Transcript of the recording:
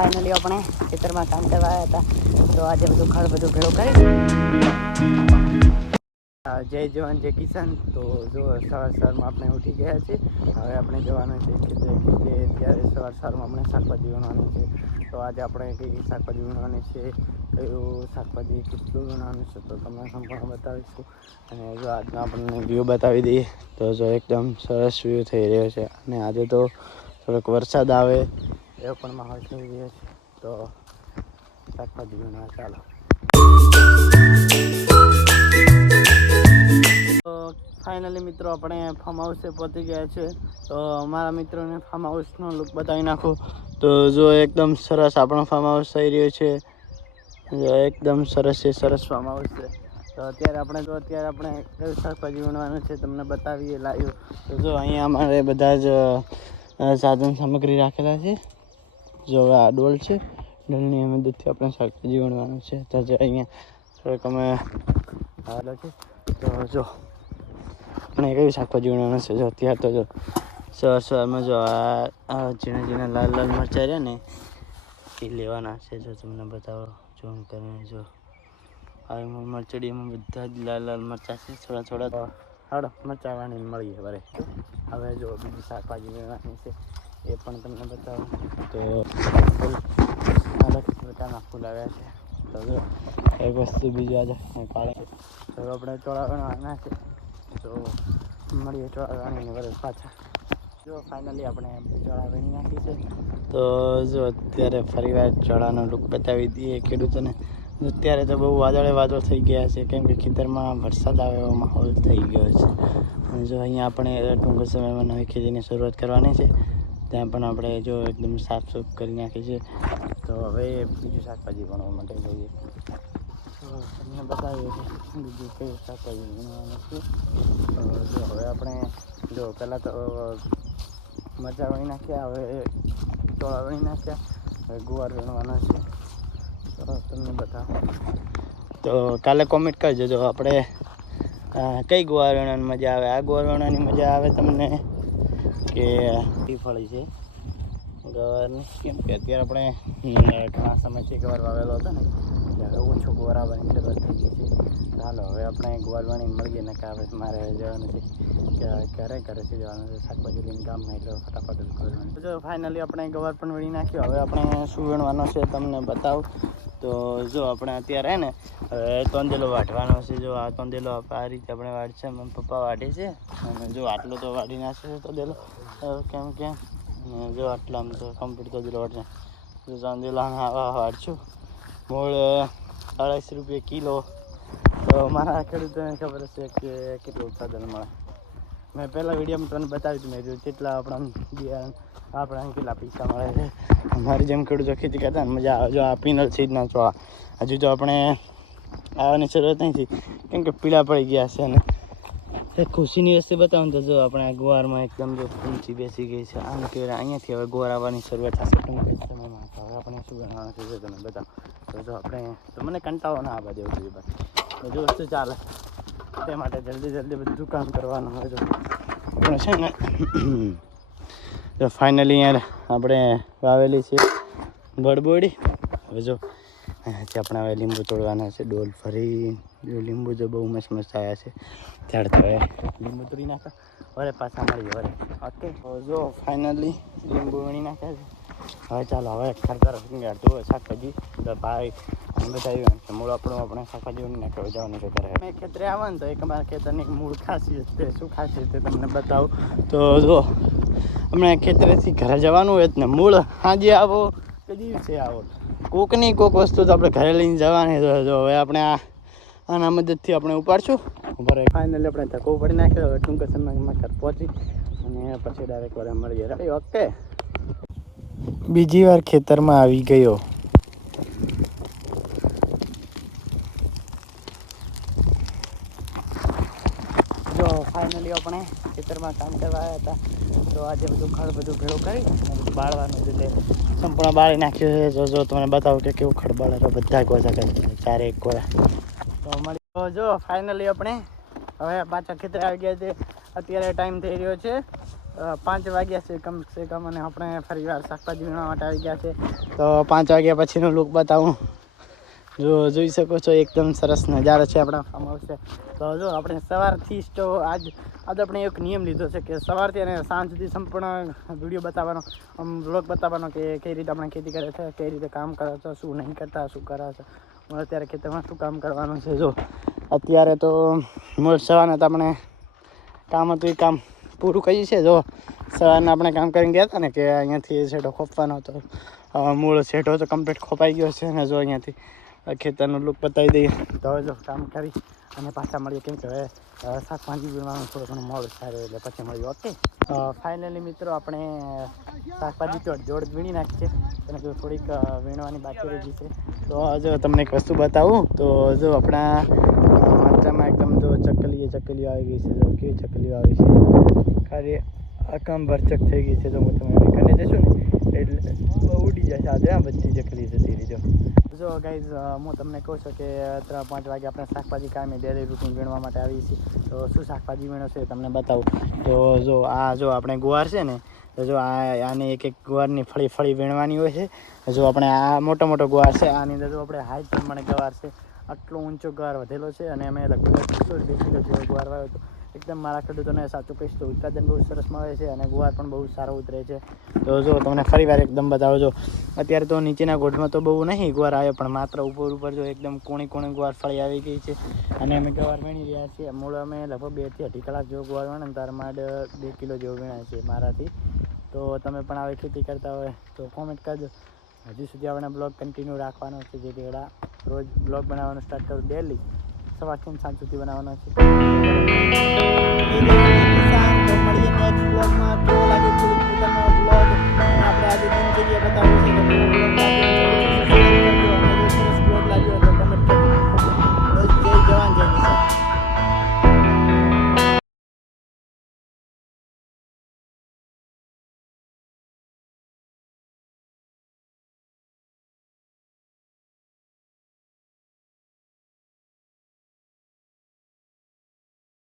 Finally આપણે ખેતરમાં કામ કરવા આવ્યા હતા. તો આજે બધું ખડ બધું ભેળું કરી જય જવાન જય કિસાન. તો જો સવારમાં આપણે ઉઠી ગયા છીએ. હવે આપણે જવાનું છે ખેતરે. ત્યારે સવારમાં આપણે શાકભાજી વીણવાની છે. તો આજે આપણે કઈ શાકભાજી વીણવાની છે, કયું શાકભાજી કેટલું વીણવાનું છે, તો તમને સંપૂર્ણ બતાવીશું. અને જો આજનો આપણને વ્યૂ બતાવી દઈએ તો જો એકદમ સરસ વ્યૂ થઈ રહ્યો છે. અને આજે તો થોડોક વરસાદ આવે એવો પણ માહોલ થઈ રહ્યો છે. તો શાકભાજી વીણવા ચાલો. તો ફાઇનલી મિત્રો આપણે ફાર્મ હાઉસે પહોંચી ગયા છે. તો અમારા મિત્રોને ફાર્મ હાઉસનો લુક બતાવી નાખું. તો જો એકદમ સરસ આપણો ફાર્મ હાઉસ થઈ રહ્યો છે. એકદમ સરસ છે, સરસ ફાર્મ હાઉસ છે. તો અત્યારે આપણે કયું શાકભાજી વીણવાનું છે તમને બતાવીએ લાવ્યું. તો જો અહીંયા અમારે બધા જ સાધન સામગ્રી રાખેલા છે. જો આ ડોલ છે, ડોલની મદદથી આપણે શાકભાજી વીણવાનું છે. તો જે અહીંયા થોડોક અમે આવેલો છે. તો જો આપણે કયું શાકભાજી વીણવાનું છે. જો અત્યારે તો જો સવારમાં જો આ ઝીણા ઝીણા લાલ લાલ મરચાં રહ્યા ને એ લેવાના છે. જો તમને બતાવો ઝૂમ કરીને. જો આ મરચડીમાં બધા જ લાલ લાલ મરચાં છે. થોડા થોડા હાડો મરચાં વાણીને મળીએ વરે. હવે જો બીજી શાકભાજી લેવાની છે એ પણ તમને બતાવું. તો ફૂલ અલગ પ્રકારના ફૂલ આવ્યા છે. તો જો એક વસ્તુ બીજું આજે કાઢે છે. તો આપણે ચોળા વણવાના છે. તો મળીએ ચોળા વાણીને વરે પાછા. જો ફાઇનલી આપણે ચોળા વીણી નાખી છે. તો જો અત્યારે ફરીવાર ચોળાનો લુક બતાવી દઈએ ખેડૂતોને. અત્યારે તો બહુ વાદળ થઈ ગયા છે, કેમ કે ખેતરમાં વરસાદ આવે એવો માહોલ થઈ ગયો છે. અને જો અહીંયા આપણે ટૂંક સમયમાં નવી ખેતીની શરૂઆત કરવાની છે. ત્યાં પણ આપણે જો એકદમ સાફ સૂફ કરી નાખી છે. તો હવે બીજું શાકભાજી ભણવા માટે જઈએ. તો તમને બતાવીએ કે બીજું કયું શાકભાજી ભણવાનું છે. તો જો હવે આપણે જો પહેલાં તો મરચાં વણી નાખ્યા, હવે ચોળા વણી નાખ્યા, હવે ગુવાર વીણવાના છે. તો તમને બતાવો. તો કાલે કોમેન્ટ કરજો જો આપણે કઈ ગુવાર વીણવાની મજા આવે. આ ગુવાર વીણવાની મજા આવે તમને કે ફળી છે ગવારની, કેમ કે અત્યારે આપણે ઘણા સમયથી ગવાર વાવેલો હતો ને એટલે હવે ઓછો ગુવાર આવવાની શરૂઆત થઈ ગઈ છે. ચાલો હવે આપણે ગુવાર વાણીને મળીએ ને કે હવે મારે જવાનું છે કે ઘરેથી જવાનું છે શાકભાજી લઈને ગામમાં, એટલે ફટાફટ કરવાનું. જો ફાઇનલી આપણે ગવાર પણ વીણી નાખ્યો. હવે આપણે શું વીણવાનો છે તમને બતાવું. તો જો આપણે અત્યારે ને હવે તોંદેલો વાઢવાનો છે. જો આ તોંદેલો આ રીતે આપણે વાઢશે, મમ્મી પપ્પા વાઢે છે. અને જો આટલો તો વાઢી નાખશે તોંદેલો, કેમ કે જો આટલામાં તો કમ્પ્લીટ તોંદેલો વાઢશે. જો તોંદેલાને આવા વાઢશું. મૂળ 250 રૂપિયા કિલો. તો મારા ખેડૂતોને ખબર છે કે કેટલું ઉત્પાદન મળે. મેં પહેલાં વિડીયોમાં તમને બતાવ્યું હતું. મેં જો કેટલા આપણા કેટલા પૈસા મળે છે. અમારી જેમ ખેડૂતો ખેતી કરતા ને મજા આવે. જો આ પિનલ સીડના ચોળા હજુ તો આપણે આવવાની શરૂઆત નથી, કેમ કે પીળા પડી ગયા છે. અને એક ખુશીની વસ્તુ બતાવું તો જો આપણે આ ગુવારમાં એકદમ જો ફૂંચી બેસી ગઈ છે. આમ કહેવાય અહીંયાથી હવે ગુવાર આવવાની શરૂઆત થશે ટૂંક સમયમાં. તો હવે આપણે શું બનાવવાનું છે તમે બતાવો. તો જો આપણે તો મને કંટાળો ના આવે દેવું જોઈએ, બધું વસ્તુ ચાલે તે માટે જલ્દી બધું કામ કરવાનું હોય. જો આપણે છે ને તો ફાઇનલી યાર આપણે વાવેલી છે ગડબોડી. હવે જો અહીંયાથી આપણે હવે લીંબુ તોડવાના છે. ડોલ ફરી લીંબુ જો બહુ મસ્ત આવ્યા છે. ત્યારે તો હવે લીંબુ તોડી નાખો વરે પાછા મળીએ વરે. ઓકે જો ફાઇનલી લીંબુ વીણી નાખ્યા છે. હવે ચાલો હવે ખર્ચા તો શાકભાજી તો ભાઈ બતાવ્યું છે. મૂળ આપણે શાકભાજી વીણી નાખ્યા જવાનું છે ઘરે. મેં ખેતરે આવવાનું તો એક અમારા ખેતરની મૂળ ખાસિયત છે. શું ખાસિયત તે તમને બતાવું. તો જો હમણાં ખેતરેથી ઘરે જવાનું હોય ને મૂળ સાંજે આવો કે દિવસે આવો, કોકની કોક વસ્તુ તો આપણે ઘરે લઈને જવાની. જો હવે આપણે આના મદદથી આપણે ઉપાડશું. બરાબર ફાઇનલી આપણે ધક્કો પડી નાખ્યો. હવે ટૂંક સમયમાં ઘર પહોંચી અને પછી ડાયરેક્ટ વાર મળીએ. Ready okay. બીજી વાર ખેતરમાં આવી ગયો. જો ફાઇનલી આપણે ખેતરમાં કામ કરવા આવ્યા હતા. તો આજે બધું ખડ બધું ભેળું કરી બધું બાળવાનું છે. એટલે સંપૂર્ણ બાળી નાખ્યું છે. જો તમને બતાવું કે કેવું ખડ બાળે બધા ગોજા કરે 4 ગોળા. તો મળી જો ફાઇનલી આપણે હવે પાછા ખેતરે આવી ગયા છે. અત્યારે ટાઈમ થઈ રહ્યો છે 5 વાગ્યા છે કમ સે કમ, અને આપણે ફરી વાર શાકભાજી વીણવા માટે આવી ગયા છે. તો 5 વાગ્યા પછીનો લુક બતાવું. જો જોઈ શકો છો એકદમ સરસ નજારો છે આપણા ફાર્મ હાઉસ છે. તો જો આપણે સવારથી જ તો આજ આપણે એક નિયમ લીધો છે કે સવારથી અને સાંજ સુધી સંપૂર્ણ વિડીયો બતાવવાનો, વ્લોગ બતાવવાનો કે કઈ રીતે આપણે ખેતી કરે છે, કઈ રીતે કામ કરે છે, શું નહીં કરતા, શું કરે છે, અત્યારે ખેતરમાં શું કામ કરવાનું છે. જો અત્યારે તો સવારના તો આપણે કામ હતું એ કામ પૂરું કર્યું છે. જો સવારના આપણે કામ કરીને ગયા હતા ને કે અહીંયાથી શેઢો ખોપવાનો હતો, મૂળ શેઢો તો કમ્પ્લીટ ખોપાઈ ગયો છે. અને જો અહીંયાથી ખેતરનું લુક બતાવી દઈએ. તો હવે જો કામ કરી અને પાછા મળીએ, કેમ કે હવે શાકભાજી વીણવાનું થોડું ઘણું મોડું થાય એટલે પછી મળ્યું. ઓકે, ફાઇનલી મિત્રો આપણે શાકભાજી તો જોડ વીણી નાખી છે, અને જો થોડીક વીણવાની બાકી રહી ગઈ છે. તો જો તમને એક વસ્તુ બતાવું તો જો આપણા મરચામાં એકદમ જો ચકલીઓ આવી ગઈ છે. જો કેવી ચકલીઓ આવી છે, ખાલી અકમ ભરચક થઈ ગઈ છે. તો હું તમે કને જશું ને એટલે ઉડી જશે આજે આ બધી ચકલી જતી રહી. જો ગાઈઝ હું તમને કહું છું કે 3-5 વાગે આપણે શાકભાજી કામે ડેલી રૂટીન વીણવા માટે આવીએ છીએ. તો શું શાકભાજી વીણો છે તમને બતાવું. તો જો જો આપણે ગુવાર છે ને, તો જો આને એક ગુવારની ફળી વીણવાની હોય છે. જો આપણે આ મોટો ગુવાર છે, આની અંદર જો આપણે હાઈટ પ્રમાણે ગવાર છે, આટલો ઊંચો ગુવાર વધેલો છે. અને અમે લગભગ 2 કિલો જેવો ગુવાર વાવ્યો હતો. એકદમ મારા ખેડૂતોને સાચું કહીશ તો ઉત્પાદન બહુ સરસ મળે છે, અને ગુવાર પણ બહુ સારો ઉતરે છે. તો જો તમને ફરી વાર એકદમ બતાવો. જો અત્યારે તો નીચેના ગોઢમાં તો બહુ નહીં ગુવાર આવ્યો, પણ માત્ર ઉપર જો એકદમ કોણી ગુવાર ફળી આવી ગઈ છે. અને અમે ગુવાર વીણી રહ્યા છીએ. મૂળ અમે લગભગ 2 થી 2.5 કલાક જેવો ગુવાર વીણે, તારમાં 2 કિલો જેવો વીણાય છે મારાથી. તો તમે પણ આવી ખેતી કરતા હોય તો કોમેન્ટ કરજો. હજી સુધી આપણે બ્લોગ કન્ટિન્યુ રાખવાનો છે, જેથી એડા રોજ બ્લોગ બનાવવાનું સ્ટાર્ટ કરું. ડેલી સવારથી સાંજ સુધી બનાવવાનો છે. તો મળીએ નેક્સ્ટ બ્લોગમાં. કેવો લાગે બ્લોગ આપણે આજે દિનચર્યા બતાવું છે.